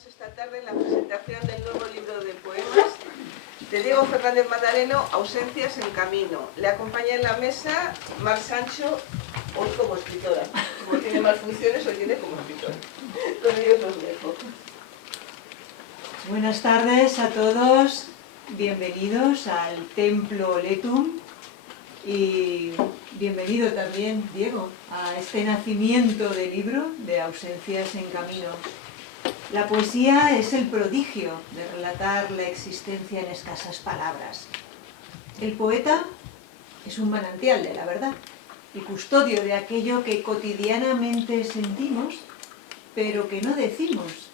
Estamos esta tarde en la presentación del nuevo libro de poemas de Diego Fernández Madaleno, Ausencias en Camino. Le acompaña en la mesa Mar Sancho, hoy como escritora. Como tiene más funciones, hoy tiene como escritora. Con ellos los dejo. Buenas tardes a todos, bienvenidos al Templo Letum y bienvenido también, Diego, a este nacimiento de libro de Ausencias en Camino. La poesía es el prodigio de relatar la existencia en escasas palabras. El poeta es un manantial de la verdad, el custodio de aquello que cotidianamente sentimos, pero que no decimos.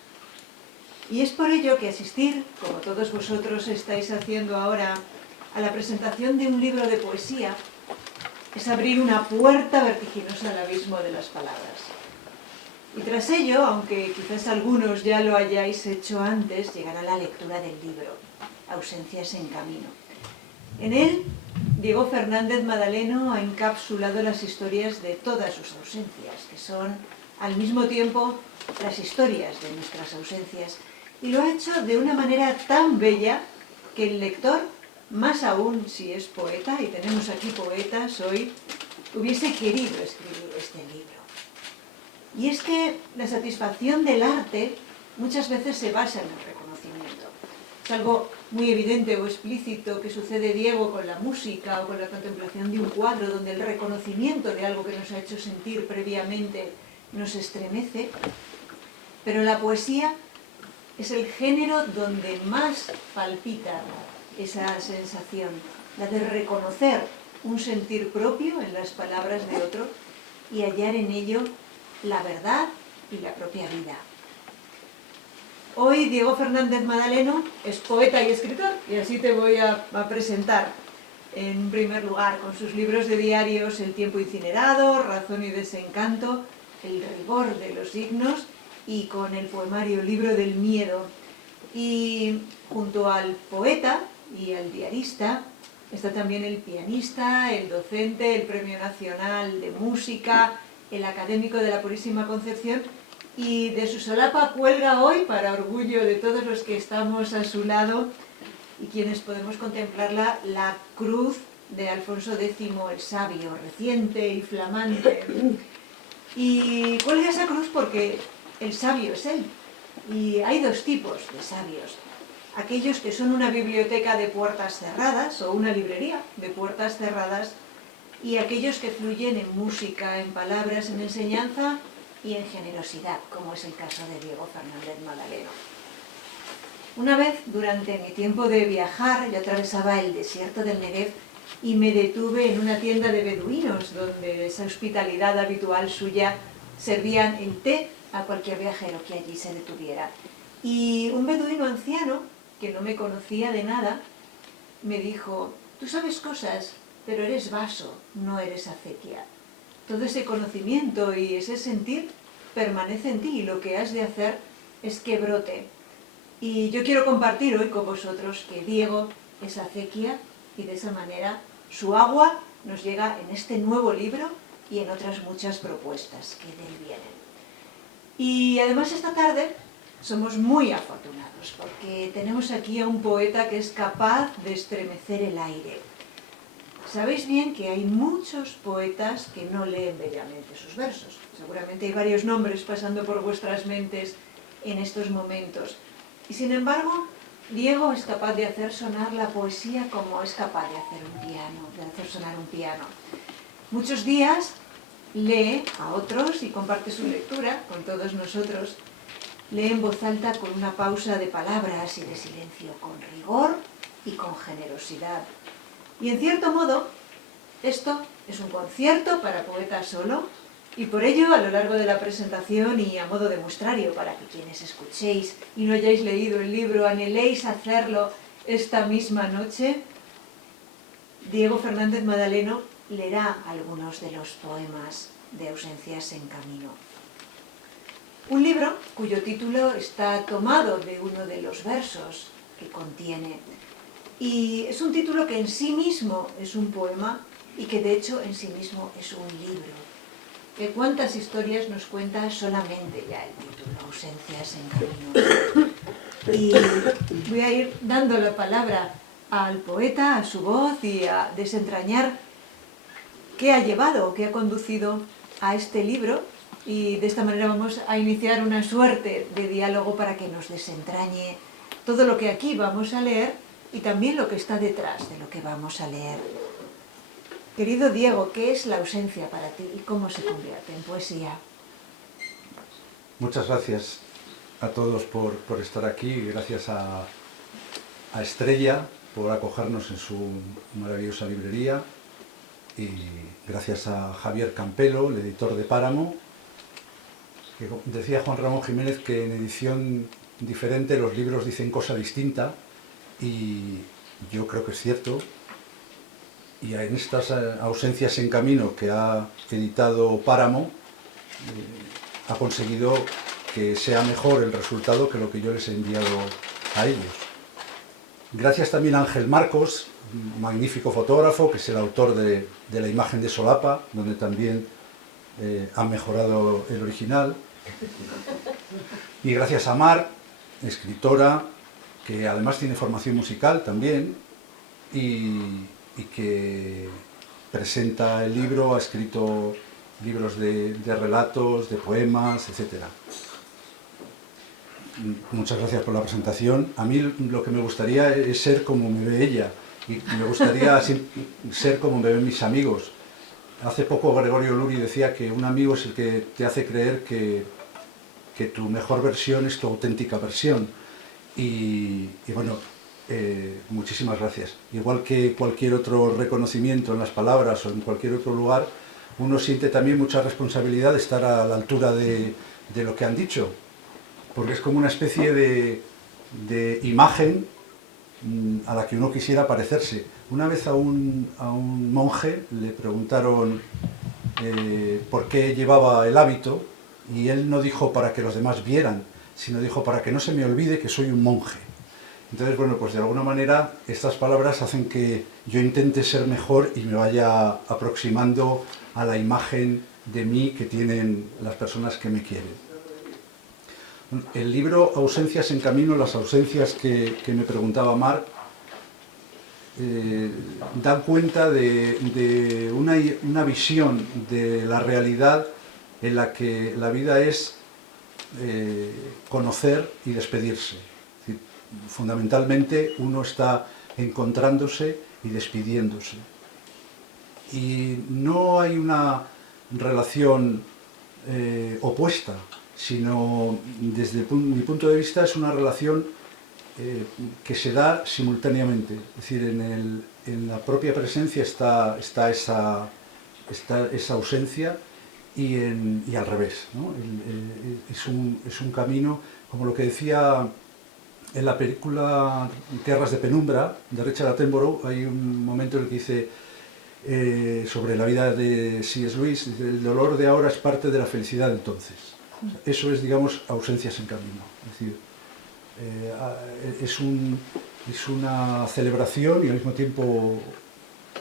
Y es por ello que asistir, como todos vosotros estáis haciendo ahora, a la presentación de un libro de poesía es abrir una puerta vertiginosa al abismo de las palabras. Y tras ello, aunque quizás algunos ya lo hayáis hecho antes, llegará la lectura del libro, Ausencias en Camino. En él, Diego Fernández Madaleno ha encapsulado las historias de todas sus ausencias, que son al mismo tiempo las historias de nuestras ausencias, y lo ha hecho de una manera tan bella que el lector, más aún si es poeta, y tenemos aquí poetas hoy, hubiese querido escribir este libro. Y es que la satisfacción del arte muchas veces se basa en el reconocimiento. Es algo muy evidente o explícito que sucede, Diego, con la música o con la contemplación de un cuadro, donde el reconocimiento de algo que nos ha hecho sentir previamente nos estremece. Pero la poesía es el género donde más palpita esa sensación, la de reconocer un sentir propio en las palabras de otro y hallar en ello la verdad y la propia vida. Hoy Diego Fernández Madaleno es poeta y escritor, y así te voy a presentar. En primer lugar, con sus libros de diarios El tiempo incinerado, Razón y desencanto, El rigor de los signos, y con el poemario Libro del miedo. Y junto al poeta y al diarista está también el pianista, el docente, el Premio Nacional de Música, el académico de la Purísima Concepción, y de su solapa cuelga hoy, para orgullo de todos los que estamos a su lado y quienes podemos contemplarla, la cruz de Alfonso X el Sabio, reciente y flamante. Y cuelga esa cruz porque el sabio es él. Y hay dos tipos de sabios: aquellos que son una biblioteca de puertas cerradas o una librería de puertas cerradas, y aquellos que fluyen en música, en palabras, en enseñanza y en generosidad, como es el caso de Diego Fernández Madaleno. Una vez, durante mi tiempo de viajar, yo atravesaba el desierto del Negev y me detuve en una tienda de beduinos, donde esa hospitalidad habitual suya servían el té a cualquier viajero que allí se detuviera. Y un beduino anciano, que no me conocía de nada, me dijo: «Tú sabes cosas, pero eres vaso, no eres acequia. Todo ese conocimiento y ese sentir permanece en ti y lo que has de hacer es que brote». Y yo quiero compartir hoy con vosotros que Diego es acequia y de esa manera su agua nos llega en este nuevo libro y en otras muchas propuestas que de él vienen. Y además esta tarde somos muy afortunados porque tenemos aquí a un poeta que es capaz de estremecer el aire. Sabéis bien que hay muchos poetas que no leen bellamente sus versos. Seguramente hay varios nombres pasando por vuestras mentes en estos momentos. Y sin embargo, Diego es capaz de hacer sonar la poesía como es capaz de hacer un piano, de hacer sonar un piano. Muchos días lee a otros y comparte su lectura con todos nosotros. Lee en voz alta con una pausa de palabras y de silencio, con rigor y con generosidad. Y en cierto modo, esto es un concierto para poeta solo, y por ello, a lo largo de la presentación y a modo de muestrario, para que quienes escuchéis y no hayáis leído el libro anheléis hacerlo esta misma noche, Diego Fernández Madaleno leerá algunos de los poemas de Ausencias en Camino. Un libro cuyo título está tomado de uno de los versos que contiene. Y es un título que en sí mismo es un poema y que de hecho en sí mismo es un libro. que cuántas historias nos cuenta solamente ya el título, Ausencias en Camino. Y voy a ir dando la palabra al poeta, a su voz y a desentrañar qué ha llevado, qué ha conducido a este libro, y de esta manera vamos a iniciar una suerte de diálogo para que nos desentrañe todo lo que aquí vamos a leer y también lo que está detrás de lo que vamos a leer. Querido Diego, ¿qué es la ausencia para ti y cómo se convierte en poesía? Muchas gracias a todos por estar aquí, gracias a Estrella por acogernos en su maravillosa librería y gracias a Javier Campelo, el editor de Páramo, que decía Juan Ramón Jiménez que en edición diferente los libros dicen cosa distinta, y yo creo que es cierto. Y en estas Ausencias en Camino que ha editado Páramo, ha conseguido que sea mejor el resultado que lo que yo les he enviado a ellos. Gracias también a Ángel Marcos, un magnífico fotógrafo, que es el autor de la imagen de Solapa, donde también ha mejorado el original. Y gracias a Mar, escritora, que además tiene formación musical también, y que presenta el libro, ha escrito libros de relatos, de poemas, etc. Muchas gracias por la presentación. A mí lo que me gustaría es ser como me ve ella, y me gustaría ser como me ven mis amigos. Hace poco Gregorio Luri decía que un amigo es el que te hace creer que tu mejor versión es tu auténtica versión. Y bueno, muchísimas gracias. Igual que cualquier otro reconocimiento en las palabras o en cualquier otro lugar, uno siente también mucha responsabilidad de estar a la altura de lo que han dicho, porque es como una especie de imagen a la que uno quisiera parecerse. Una vez a un monje le preguntaron por qué llevaba el hábito, y él no dijo para que los demás vieran, sino dijo para que no se me olvide que soy un monje. Entonces, bueno, pues de alguna manera estas palabras hacen que yo intente ser mejor y me vaya aproximando a la imagen de mí que tienen las personas que me quieren. El libro Ausencias en Camino, las ausencias que me preguntaba Mar, dan cuenta de una visión de la realidad en la que la vida es conocer y despedirse. Es decir, fundamentalmente uno está encontrándose y despidiéndose. Y no hay una relación opuesta, sino desde mi punto de vista es una relación que se da simultáneamente. Es decir, en la propia presencia está esa ausencia, y al revés, ¿no? Es un camino, como lo que decía en la película Tierras de Penumbra, de Richard Attenborough. Hay un momento en el que dice sobre la vida de C.S. Lewis, dice, el dolor de ahora es parte de la felicidad de entonces. O sea, eso es, digamos, Ausencias en Camino. Es decir, es una celebración y al mismo tiempo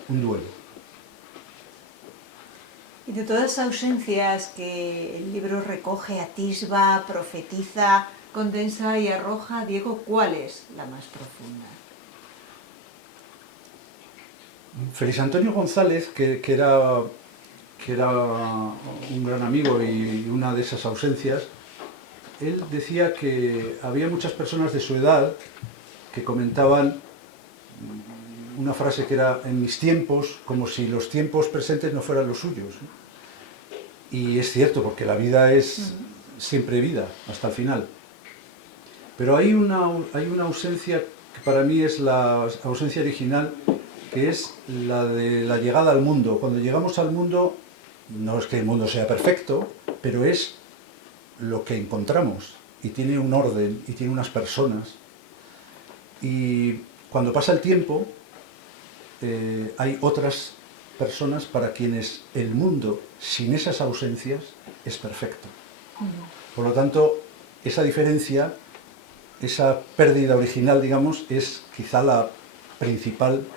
un duelo. Y de todas las ausencias que el libro recoge, atisba, profetiza, condensa y arroja, Diego, ¿cuál es la más profunda? Félix Antonio González, que era un gran amigo y una de esas ausencias, él decía que había muchas personas de su edad que comentaban una frase que era en mis tiempos, como si los tiempos presentes no fueran los suyos. Y es cierto, porque la vida es siempre vida, hasta el final. Pero hay una ausencia que para mí es la ausencia original, que es la de la llegada al mundo. Cuando llegamos al mundo, no es que el mundo sea perfecto, pero es lo que encontramos, y tiene un orden, y tiene unas personas. Y cuando pasa el tiempo, hay otras personas para quienes el mundo, sin esas ausencias, es perfecto. Por lo tanto, esa diferencia, esa pérdida original, digamos, es quizá la principal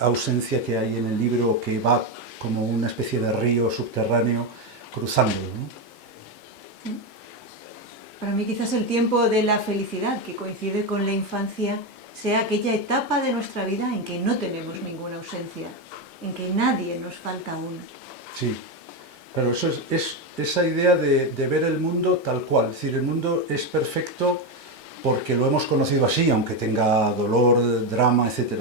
ausencia que hay en el libro, que va como una especie de río subterráneo cruzando, ¿no? Para mí quizás el tiempo de la felicidad, que coincide con la infancia, sea aquella etapa de nuestra vida en que no tenemos ninguna ausencia, en que nadie nos falta aún. Sí, pero eso es esa idea de ver el mundo tal cual. Es decir, el mundo es perfecto porque lo hemos conocido así, aunque tenga dolor, drama, etc.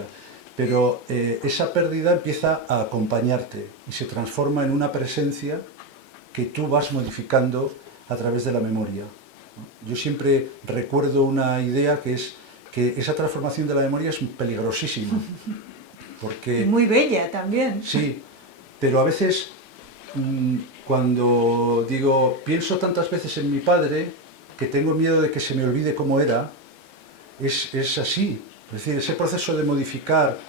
Pero esa pérdida empieza a acompañarte y se transforma en una presencia que tú vas modificando a través de la memoria. Yo siempre recuerdo una idea que es que esa transformación de la memoria es peligrosísima. Porque, muy bella también. Sí, pero a veces cuando digo, pienso tantas veces en mi padre que tengo miedo de que se me olvide cómo era, es así. Es decir, ese proceso de modificar,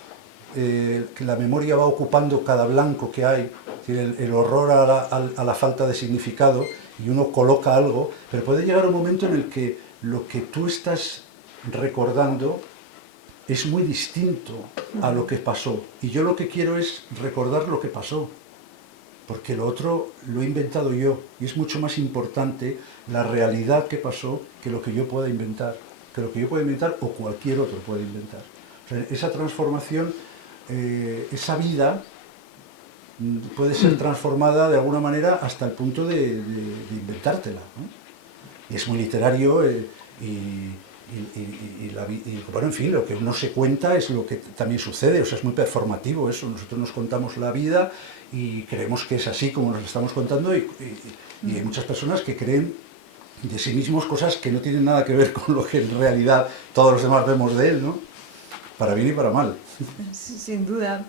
que la memoria va ocupando cada blanco que hay, es decir, el horror a la falta de significado, y uno coloca algo, pero puede llegar un momento en el que lo que tú estás recordando es muy distinto a lo que pasó. Y yo lo que quiero es recordar lo que pasó, porque lo otro lo he inventado yo, y es mucho más importante la realidad que pasó que lo que yo pueda inventar, o cualquier otro puede inventar. O sea, esa transformación, esa vida puede ser transformada de alguna manera hasta el punto de inventártela, ¿no? Y es muy literario bueno, en fin, lo que uno se cuenta es lo que también sucede, o sea, es muy performativo eso. Nosotros nos contamos la vida y creemos que es así como nos lo estamos contando, y hay muchas personas que creen de sí mismos cosas que no tienen nada que ver con lo que en realidad todos los demás vemos de él, ¿no? Para bien y para mal. Sin duda.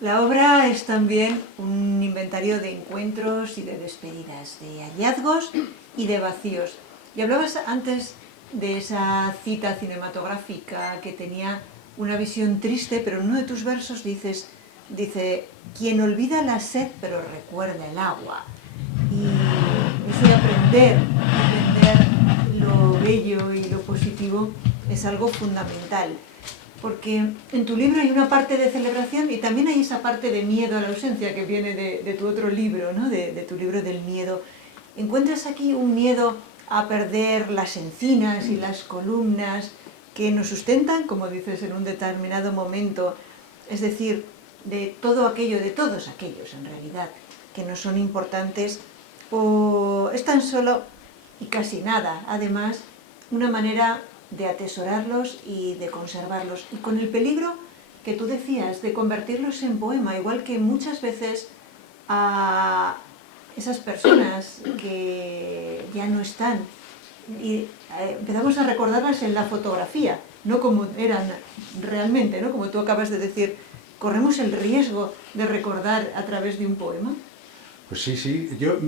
La obra es también un inventario de encuentros y de despedidas, de hallazgos y de vacíos. Y hablabas antes de esa cita cinematográfica que tenía una visión triste, pero en uno de tus versos dice, quien olvida la sed pero recuerda el agua. Y eso de aprender lo bello y lo positivo es algo fundamental. Porque en tu libro hay una parte de celebración y también hay esa parte de miedo a la ausencia que viene de tu otro libro, ¿no? de tu libro del miedo. ¿Encuentras aquí un miedo a perder las encinas y las columnas que nos sustentan, como dices, en un determinado momento? Es decir, de todo aquello, de todos aquellos en realidad, que no son importantes, o es tan solo y casi nada, además, una manera de atesorarlos y de conservarlos, y con el peligro que tú decías de convertirlos en poema, igual que muchas veces a esas personas que ya no están, y empezamos a recordarlas en la fotografía, no como eran realmente, ¿no? Como tú acabas de decir, corremos el riesgo de recordar a través de un poema. Pues sí. Yo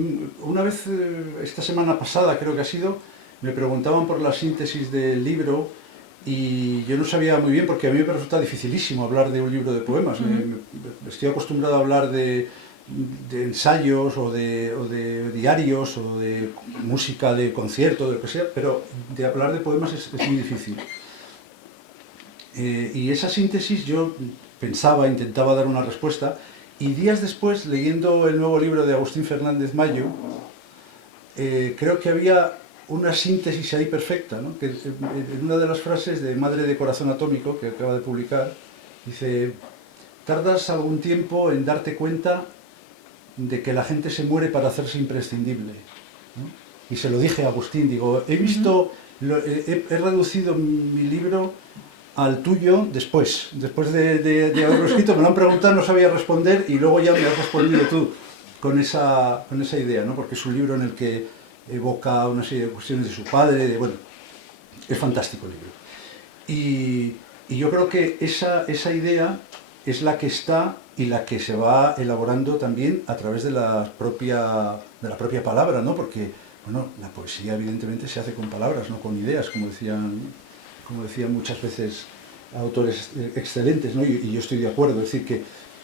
una vez, esta semana pasada creo que ha sido, me preguntaban por la síntesis del libro y yo no sabía muy bien, porque a mí me resulta dificilísimo hablar de un libro de poemas. Estoy acostumbrado a hablar de ensayos o de diarios o de música de concierto, de lo que sea, pero de hablar de poemas es muy difícil. Y esa síntesis yo intentaba dar una respuesta, y días después, leyendo el nuevo libro de Agustín Fernández Mayo, creo que había una síntesis ahí perfecta, ¿no? Que en una de las frases de Madre de Corazón Atómico, que acaba de publicar, dice: tardas algún tiempo en darte cuenta de que la gente se muere para hacerse imprescindible, ¿no? Y se lo dije a Agustín, digo, he reducido mi libro al tuyo después de haberlo escrito. Me lo han preguntado, no sabía responder, y luego ya me has respondido tú con esa idea, ¿no? Porque es un libro en el que evoca una serie de cuestiones de su padre, bueno, es fantástico el libro. Y yo creo que esa idea es la que está y la que se va elaborando también a través de la propia palabra, ¿no? Porque, bueno, la poesía evidentemente se hace con palabras, no con ideas, como decían muchas veces autores excelentes, ¿no? Y yo estoy de acuerdo. Es decir,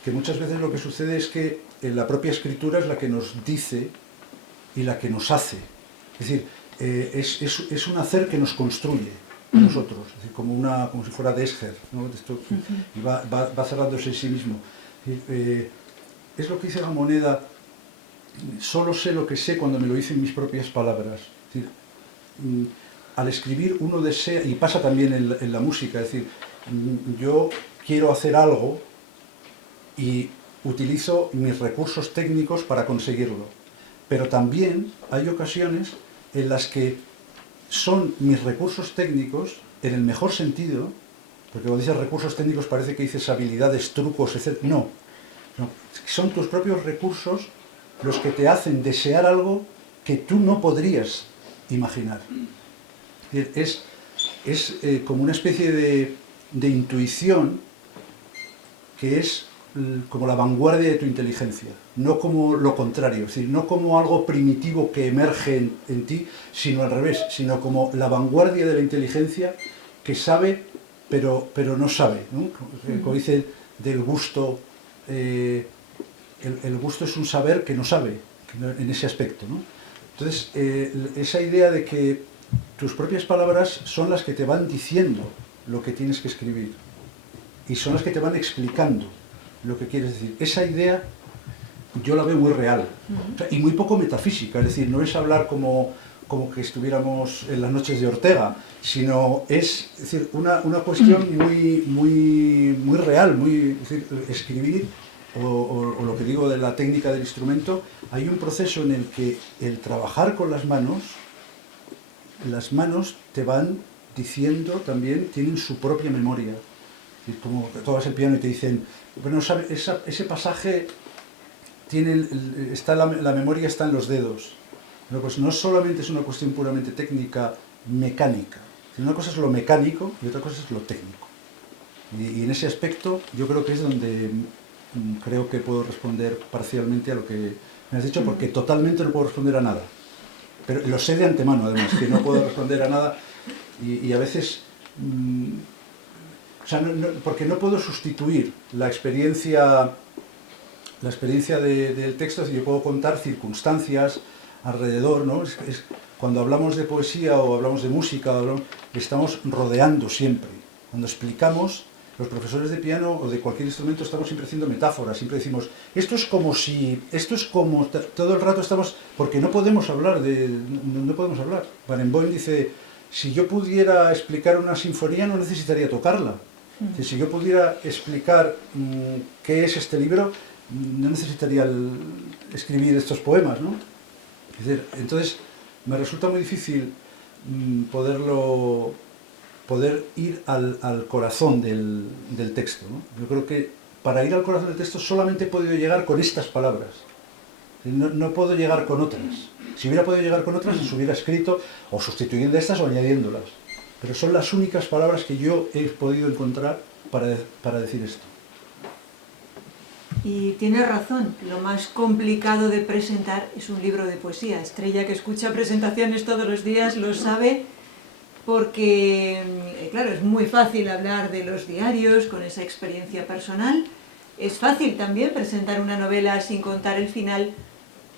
que muchas veces lo que sucede es que la propia escritura es la que nos dice y la que nos hace. Es decir, es un hacer que nos construye a nosotros, es decir, como si fuera de Escher, ¿no? Y va cerrándose en sí mismo. Es lo que dice la moneda, solo sé lo que sé cuando me lo dicen mis propias palabras. Es decir, al escribir uno desea, y pasa también en la música, es decir, yo quiero hacer algo y utilizo mis recursos técnicos para conseguirlo. Pero también hay ocasiones en las que son mis recursos técnicos, en el mejor sentido, porque cuando dices recursos técnicos parece que dices habilidades, trucos, etc. No, son tus propios recursos los que te hacen desear algo que tú no podrías imaginar. Es como una especie de intuición que es como la vanguardia de tu inteligencia, no como lo contrario, es decir, no como algo primitivo que emerge en ti, sino al revés, sino como la vanguardia de la inteligencia que sabe, pero no sabe, ¿no? Como dice del gusto, el gusto es un saber que no sabe, en ese aspecto, ¿no? Entonces, esa idea de que tus propias palabras son las que te van diciendo lo que tienes que escribir y son las que te van explicando lo que quieres decir. Esa idea yo la veo muy real, o sea, y muy poco metafísica, es decir, no es hablar como que estuviéramos en las noches de Ortega, sino es decir, una cuestión muy real, es decir, escribir, o lo que digo de la técnica del instrumento, hay un proceso en el que el trabajar con las manos te van diciendo también, tienen su propia memoria. Es como que tocas el piano y te dicen, bueno, ese pasaje la memoria está en los dedos. No, pues no solamente es una cuestión puramente técnica, mecánica. Una cosa es lo mecánico y otra cosa es lo técnico. Y en ese aspecto yo creo que es donde creo que puedo responder parcialmente a lo que me has dicho, porque totalmente no puedo responder a nada. Pero lo sé de antemano, además, que no puedo responder a nada y a veces... o sea, porque no puedo sustituir la experiencia del texto, yo puedo contar circunstancias alrededor, ¿no? Cuando hablamos de poesía o hablamos de música, estamos rodeando siempre. Cuando explicamos, los profesores de piano o de cualquier instrumento estamos siempre haciendo metáforas, siempre decimos, esto es como, todo el rato estamos, porque no podemos hablar. Barenboim dice, si yo pudiera explicar una sinfonía no necesitaría tocarla. Si yo pudiera explicar qué es este libro, no necesitaría escribir estos poemas, ¿no? Es decir, entonces me resulta muy difícil poder ir al corazón del texto, ¿no? Yo creo que para ir al corazón del texto solamente he podido llegar con estas palabras. No puedo llegar con otras. Si hubiera podido llegar con otras, las hubiera escrito o sustituyendo estas o añadiéndolas. Pero son las únicas palabras que yo he podido encontrar para decir esto. Y tienes razón, lo más complicado de presentar es un libro de poesía. Estrella, que escucha presentaciones todos los días, lo sabe, porque, claro, es muy fácil hablar de los diarios con esa experiencia personal. Es fácil también presentar una novela sin contar el final,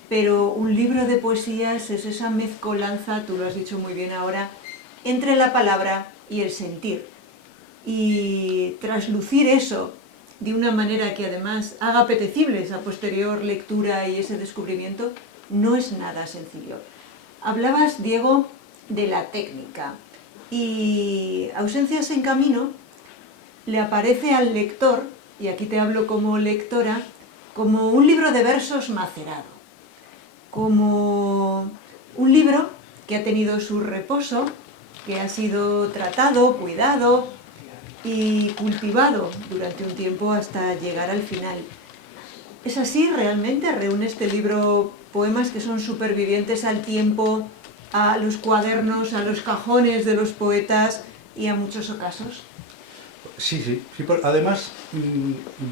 pero un libro de poesías es esa mezcolanza, tú lo has dicho muy bien ahora, entre la palabra y el sentir. Y traslucir eso de una manera que además haga apetecible esa posterior lectura y ese descubrimiento, no es nada sencillo. Hablabas, Diego, de la técnica, y Ausencias en Camino le aparece al lector, y aquí te hablo como lectora, como un libro de versos macerado, como un libro que ha tenido su reposo, que ha sido tratado, cuidado y cultivado durante un tiempo hasta llegar al final. ¿Es así realmente? ¿Reúne este libro poemas que son supervivientes al tiempo, a los cuadernos, a los cajones de los poetas y a muchos ocasos? Sí. Además,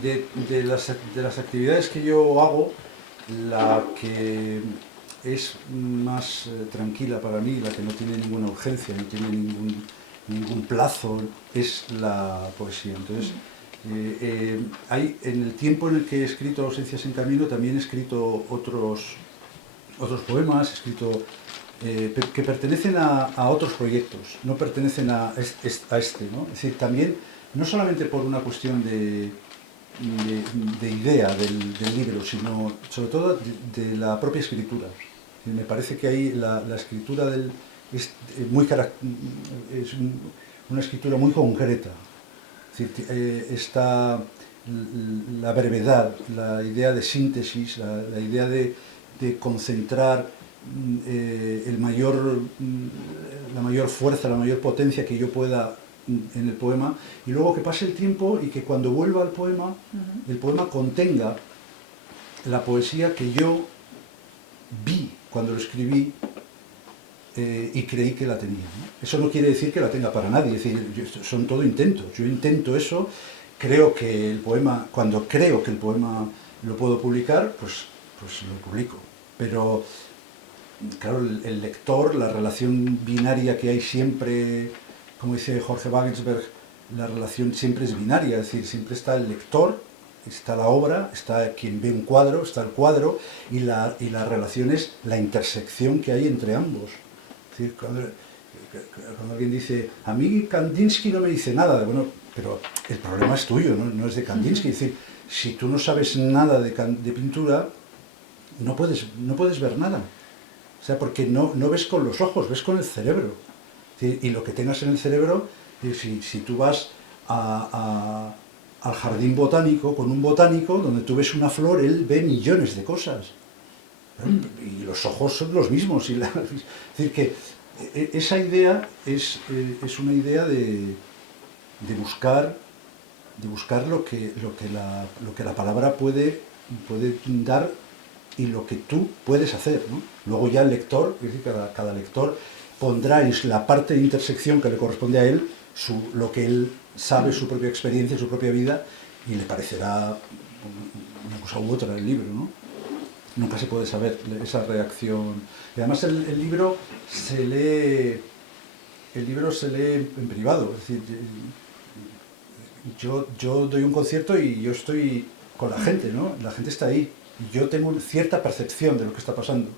de las actividades que yo hago, la que es más tranquila para mí, la que no tiene ninguna urgencia, no tiene ningún plazo, es la poesía. Entonces, en el tiempo en el que he escrito Ausencias en Camino, también he escrito otros poemas, he escrito que pertenecen a otros proyectos, no pertenecen a este, ¿no? Es decir, también, no solamente por una cuestión de de idea del libro, sino sobre todo de la propia escritura. Y me parece que ahí la escritura es una escritura muy concreta. Es decir, está la brevedad, la idea de síntesis, la idea de concentrar la mayor fuerza, la mayor potencia que yo pueda en el poema, y luego que pase el tiempo y que cuando vuelva al poema, el poema contenga la poesía que yo vi cuando lo escribí y creí que la tenía, ¿no? Eso no quiere decir que la tenga para nadie, es decir, son todo intentos. Yo intento eso, creo que el poema, cuando creo que el poema lo puedo publicar, pues lo publico. Pero, claro, el lector, la relación binaria que hay siempre, como dice Jorge Wagensberg, la relación siempre es binaria, es decir, siempre está el lector, está la obra, está quien ve un cuadro, está el cuadro, y la relación es la intersección que hay entre ambos. Es decir, cuando alguien dice, a mí Kandinsky no me dice nada, bueno, pero el problema es tuyo, no es de Kandinsky. Es decir, si tú no sabes nada de pintura, no puedes ver nada. O sea, porque no ves con los ojos, ves con el cerebro. Y lo que tengas en el cerebro, si tú vas al jardín botánico con un botánico, donde tú ves una flor, él ve millones de cosas. Y los ojos son los mismos. Es decir, que esa idea es una idea de buscar lo que la palabra puede dar y lo que tú puedes hacer, ¿no? Luego ya el lector, es decir, cada lector pondrá en la parte de intersección que le corresponde a él lo que él sabe, su propia experiencia, su propia vida, y le parecerá una cosa u otra el libro, ¿no? Nunca se puede saber esa reacción. Y además el libro se lee en privado, es decir, yo doy un concierto y yo estoy con la gente, ¿no? La gente está ahí. Y yo tengo cierta percepción de lo que está pasando,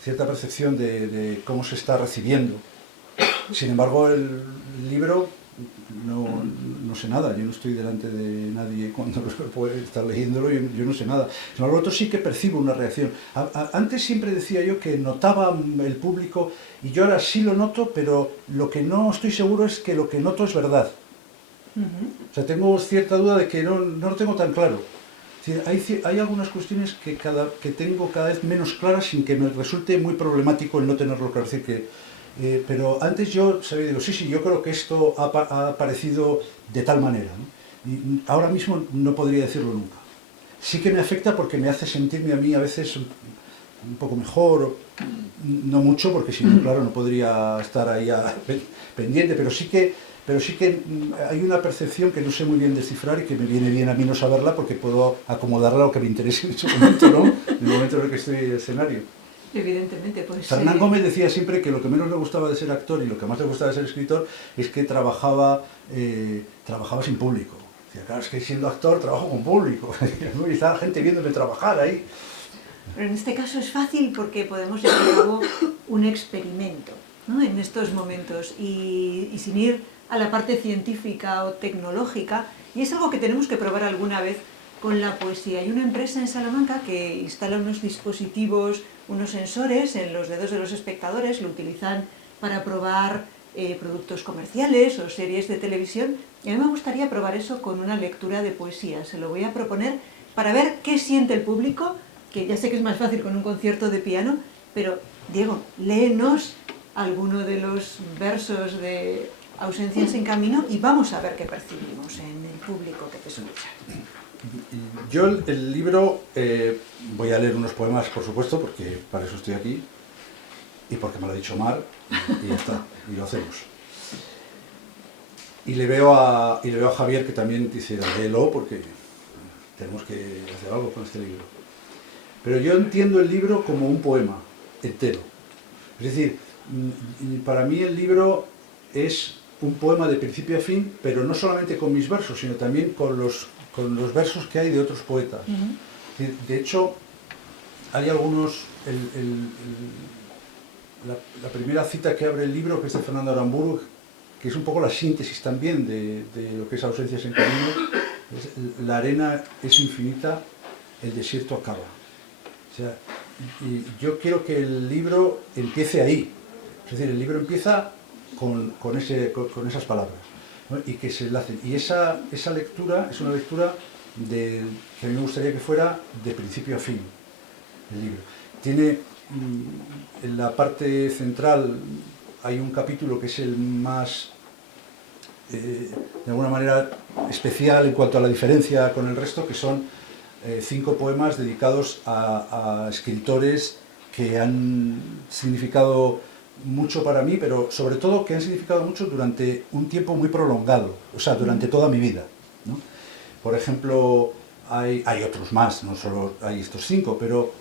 cierta percepción de cómo se está recibiendo. Sin embargo, el libro no sé nada, yo no estoy delante de nadie cuando puede estar leyéndolo, yo no sé nada. Sin embargo, otro sí que percibo una reacción. Antes siempre decía yo que notaba el público, y yo ahora sí lo noto, pero lo que no estoy seguro es que lo que noto es verdad. O sea, tengo cierta duda de que no lo tengo tan claro. Es decir, hay algunas cuestiones que tengo cada vez menos claras sin que me resulte muy problemático el no tenerlo claro. Es decir, pero antes yo sabía, digo, sí, yo creo que esto ha aparecido de tal manera, ¿no? Y ahora mismo no podría decirlo nunca. Sí que me afecta porque me hace sentirme a mí a veces un poco mejor, no mucho, porque si no, claro, no podría estar ahí pendiente, pero sí que hay una percepción que no sé muy bien descifrar y que me viene bien a mí no saberla porque puedo acomodarla a lo que me interese en ese momento, ¿no? En el momento en el que estoy en el escenario. Evidentemente, pues... Fernán Gómez decía siempre que lo que menos le gustaba de ser actor y lo que más le gustaba de ser escritor es que trabajaba sin público. Decía, claro, es que siendo actor trabajo con público. Y está la gente viéndome trabajar ahí. Pero en este caso es fácil porque podemos llevar a cabo un experimento, ¿no? En estos momentos y sin ir a la parte científica o tecnológica, y es algo que tenemos que probar alguna vez con la poesía. Hay una empresa en Salamanca que instala unos dispositivos, unos sensores en los dedos de los espectadores, lo utilizan para probar productos comerciales o series de televisión, y a mí me gustaría probar eso con una lectura de poesía. Se lo voy a proponer para ver qué siente el público, que ya sé que es más fácil con un concierto de piano, pero Diego, léenos alguno de los versos de Ausencias en Camino y vamos a ver qué percibimos en el público que te escucha. Yo el libro, voy a leer unos poemas, por supuesto, porque para eso estoy aquí, y porque me lo ha dicho Mar, y ya está, y lo hacemos. Y le veo a Javier que también dice, léelo, porque tenemos que hacer algo con este libro. Pero yo entiendo el libro como un poema entero. Es decir, para mí el libro es un poema de principio a fin, pero no solamente con mis versos, sino también con los versos que hay de otros poetas. De hecho, hay algunos... La primera cita que abre el libro, que es de Fernando Aramburu, que es un poco la síntesis también de lo que es Ausencias en Camino, La arena es infinita, el desierto acaba. O sea, y yo quiero que el libro empiece ahí. Es decir, el libro empieza con esas palabras, ¿no? Y que se enlacen. Y esa lectura es una lectura que a mí me gustaría que fuera de principio a fin, el libro. Tiene, en la parte central, hay un capítulo que es el más, de alguna manera, especial en cuanto a la diferencia con el resto, que son 5 poemas dedicados a escritores que han significado mucho para mí, pero sobre todo que han significado mucho durante un tiempo muy prolongado, o sea, durante toda mi vida, ¿no? Por ejemplo, hay otros más, no solo hay estos 5, pero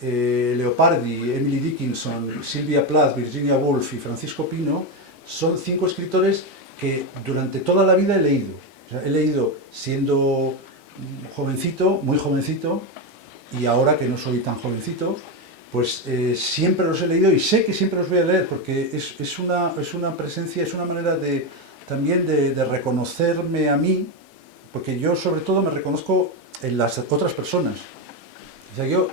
Leopardi, Emily Dickinson, Sylvia Plath, Virginia Woolf y Francisco Pino son 5 escritores que durante toda la vida he leído. O sea, he leído siendo jovencito, muy jovencito, y ahora que no soy tan jovencito, pues siempre los he leído y sé que siempre los voy a leer, porque es una presencia, es una manera también de reconocerme a mí, porque yo sobre todo me reconozco en las otras personas. O sea, yo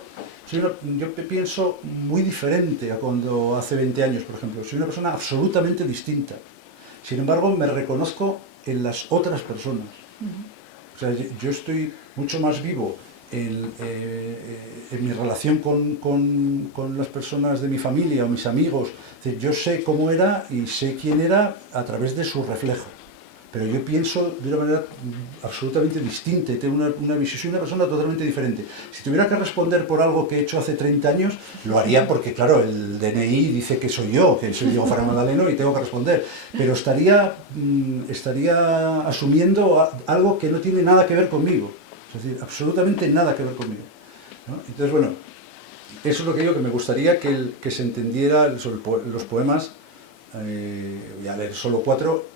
pienso muy diferente a cuando hace 20 años, por ejemplo. Soy una persona absolutamente distinta. Sin embargo, me reconozco en las otras personas. O sea, yo estoy mucho más vivo en mi relación con las personas de mi familia o mis amigos. Es decir, yo sé cómo era y sé quién era a través de su reflejo. Pero yo pienso de una manera absolutamente distinta y tengo una visión, soy una persona totalmente diferente. Si tuviera que responder por algo que he hecho hace 30 años, lo haría porque, claro, el DNI dice que soy Diego Ferran Madaleno y tengo que responder. Pero estaría asumiendo algo que no tiene nada que ver conmigo. Es decir, absolutamente nada que ver conmigo, ¿no? Entonces, bueno, eso es lo que digo, que me gustaría que se entendiera sobre los poemas. Voy a leer solo 4,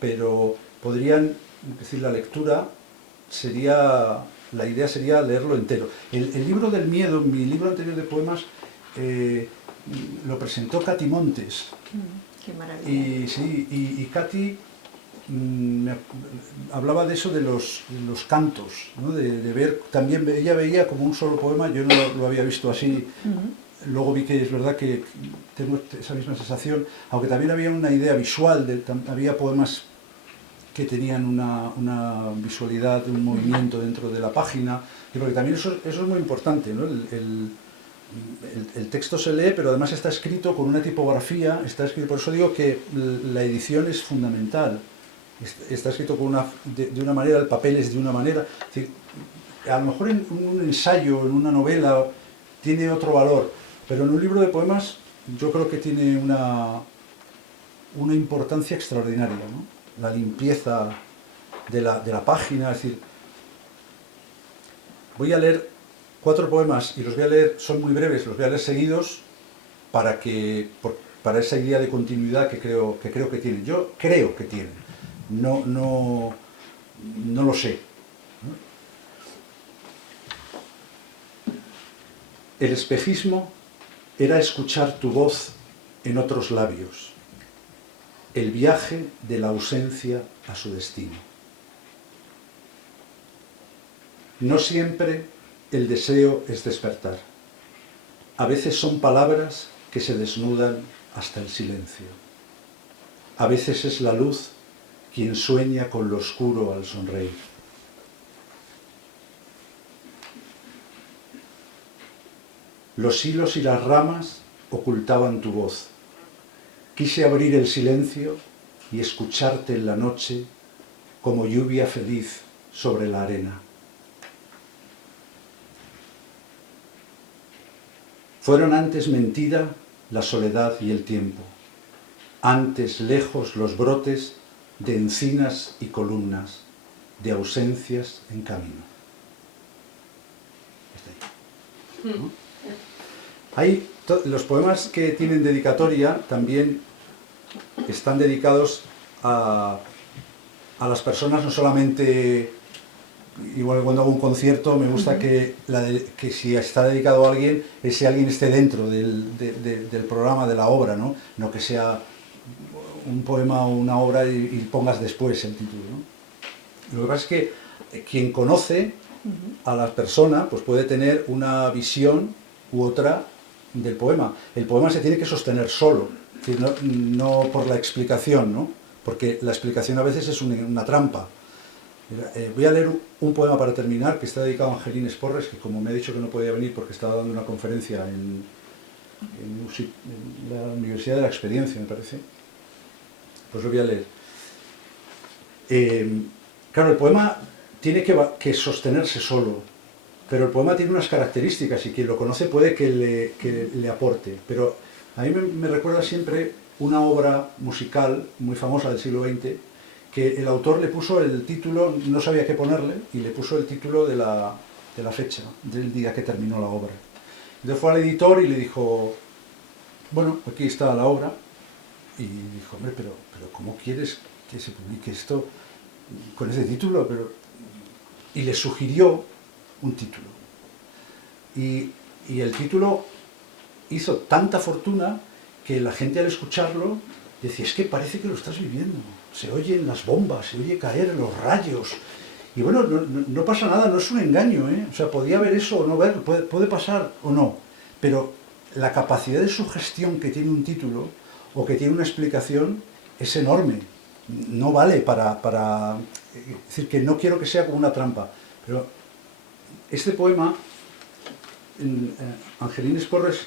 pero podrían, es decir, la lectura la idea sería leerlo entero. El libro del miedo, mi libro anterior de poemas, lo presentó Katy Montes. Qué maravilla. Y Katy hablaba de eso, de los cantos, ¿no? De ver, también ella veía como un solo poema, yo no lo había visto así. Luego vi que es verdad que tengo esa misma sensación, aunque también había una idea visual, había poemas que tenían una visualidad, un movimiento dentro de la página, y porque también eso es muy importante, ¿no? El texto se lee, pero además está escrito con una tipografía, por eso digo que la edición es fundamental. Está escrito de una manera, el papel es de una manera. Es decir, a lo mejor en un ensayo, en una novela, tiene otro valor, pero en un libro de poemas yo creo que tiene una importancia extraordinaria, ¿no? La limpieza de la página, es decir, voy a leer 4 poemas y los voy a leer, son muy breves, los voy a leer seguidos para esa idea de continuidad que creo que tienen. Yo creo que tienen, no lo sé, ¿no? El espejismo era escuchar tu voz en otros labios, el viaje de la ausencia a su destino. No siempre el deseo es despertar. A veces son palabras que se desnudan hasta el silencio. A veces es la luz quien sueña con lo oscuro al sonreír. Los hilos y las ramas ocultaban tu voz. Quise abrir el silencio y escucharte en la noche como lluvia feliz sobre la arena. Fueron antes mentira la soledad y el tiempo, antes lejos los brotes de encinas y columnas, de ausencias en camino. ¿No? Los poemas que tienen dedicatoria también están dedicados a las personas, no solamente, igual cuando hago un concierto me gusta que si está dedicado a alguien, ese alguien esté dentro del programa, de la obra, ¿no? No que sea un poema o una obra y pongas después el título, ¿no? Lo que pasa es que quien conoce a la persona pues puede tener una visión u otra del poema. El poema se tiene que sostener solo, es decir, no por la explicación, ¿no? Porque la explicación a veces es una trampa. Voy a leer un poema para terminar, que está dedicado a Angelines Porres, que como me ha dicho que no podía venir porque estaba dando una conferencia en la Universidad de la Experiencia, me parece, pues lo voy a leer. Claro, el poema tiene que sostenerse solo, pero el poema tiene unas características y quien lo conoce puede que le aporte. Pero a mí me recuerda siempre una obra musical muy famosa del siglo XX, que el autor le puso el título, no sabía qué ponerle, y le puso el título de la fecha, del día que terminó la obra. Entonces fue al editor y le dijo, bueno, aquí está la obra, y dijo, hombre, pero ¿cómo quieres que se publique esto con ese título? Y le sugirió un título. Y el título hizo tanta fortuna que la gente al escucharlo decía, es que parece que lo estás viviendo. Se oyen las bombas, se oye caer los rayos. Y bueno, no pasa nada, no es un engaño, ¿eh? O sea, podía ver eso o no verlo, puede pasar o no. Pero la capacidad de sugestión que tiene un título o que tiene una explicación es enorme. No vale para es decir, que no quiero que sea como una trampa. Pero este poema, Angelines Porres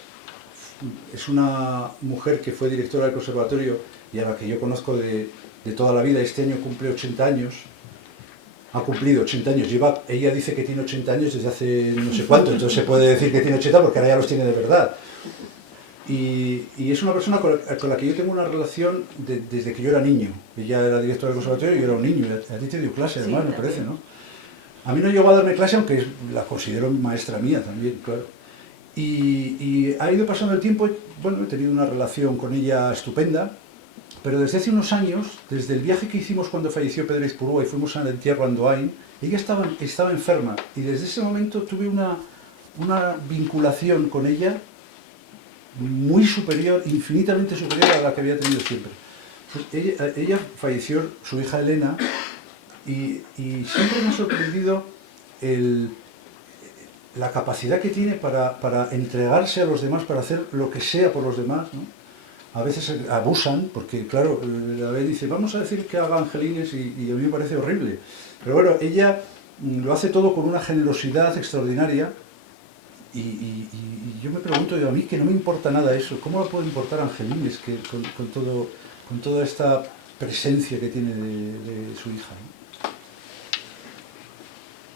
es una mujer que fue directora del conservatorio y a la que yo conozco de toda la vida. Este año cumple 80 años. Ha cumplido 80 años. Ella dice que tiene 80 años desde hace no sé cuánto, entonces se puede decir que tiene 80 porque ahora ya los tiene de verdad. Y es una persona con la que yo tengo una relación desde que yo era niño. Ella era directora del conservatorio y yo era un niño. A ti te dio clase, además, sí, me parece, ¿no? A mí no llegó a darme clase, aunque la considero maestra mía también, claro. Y ha ido pasando el tiempo, bueno, he tenido una relación con ella estupenda, pero desde hace unos años, desde el viaje que hicimos cuando falleció Pedro Izpurúa y fuimos al entierro a Andoain, ella estaba enferma y desde ese momento tuve una vinculación con ella muy superior, infinitamente superior a la que había tenido siempre. Pues ella falleció, su hija Elena, y siempre me ha sorprendido la capacidad que tiene para entregarse a los demás, para hacer lo que sea por los demás, ¿no? A veces abusan, porque claro, a veces dice, vamos a decir que haga Angelines y a mí me parece horrible. Pero bueno, ella lo hace todo con una generosidad extraordinaria y yo me pregunto, a mí que no me importa nada eso, ¿cómo le puede importar a Angelines que, con toda esta presencia que tiene de su hija, ¿no?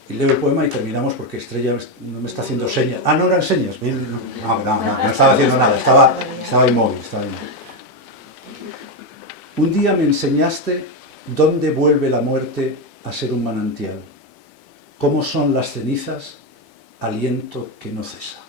Y leo el poema y terminamos porque Estrella no me está haciendo señas. Ah, no eran señas. No estaba haciendo nada, estaba inmóvil. Un día me enseñaste dónde vuelve la muerte a ser un manantial. Cómo son las cenizas, aliento que no cesa.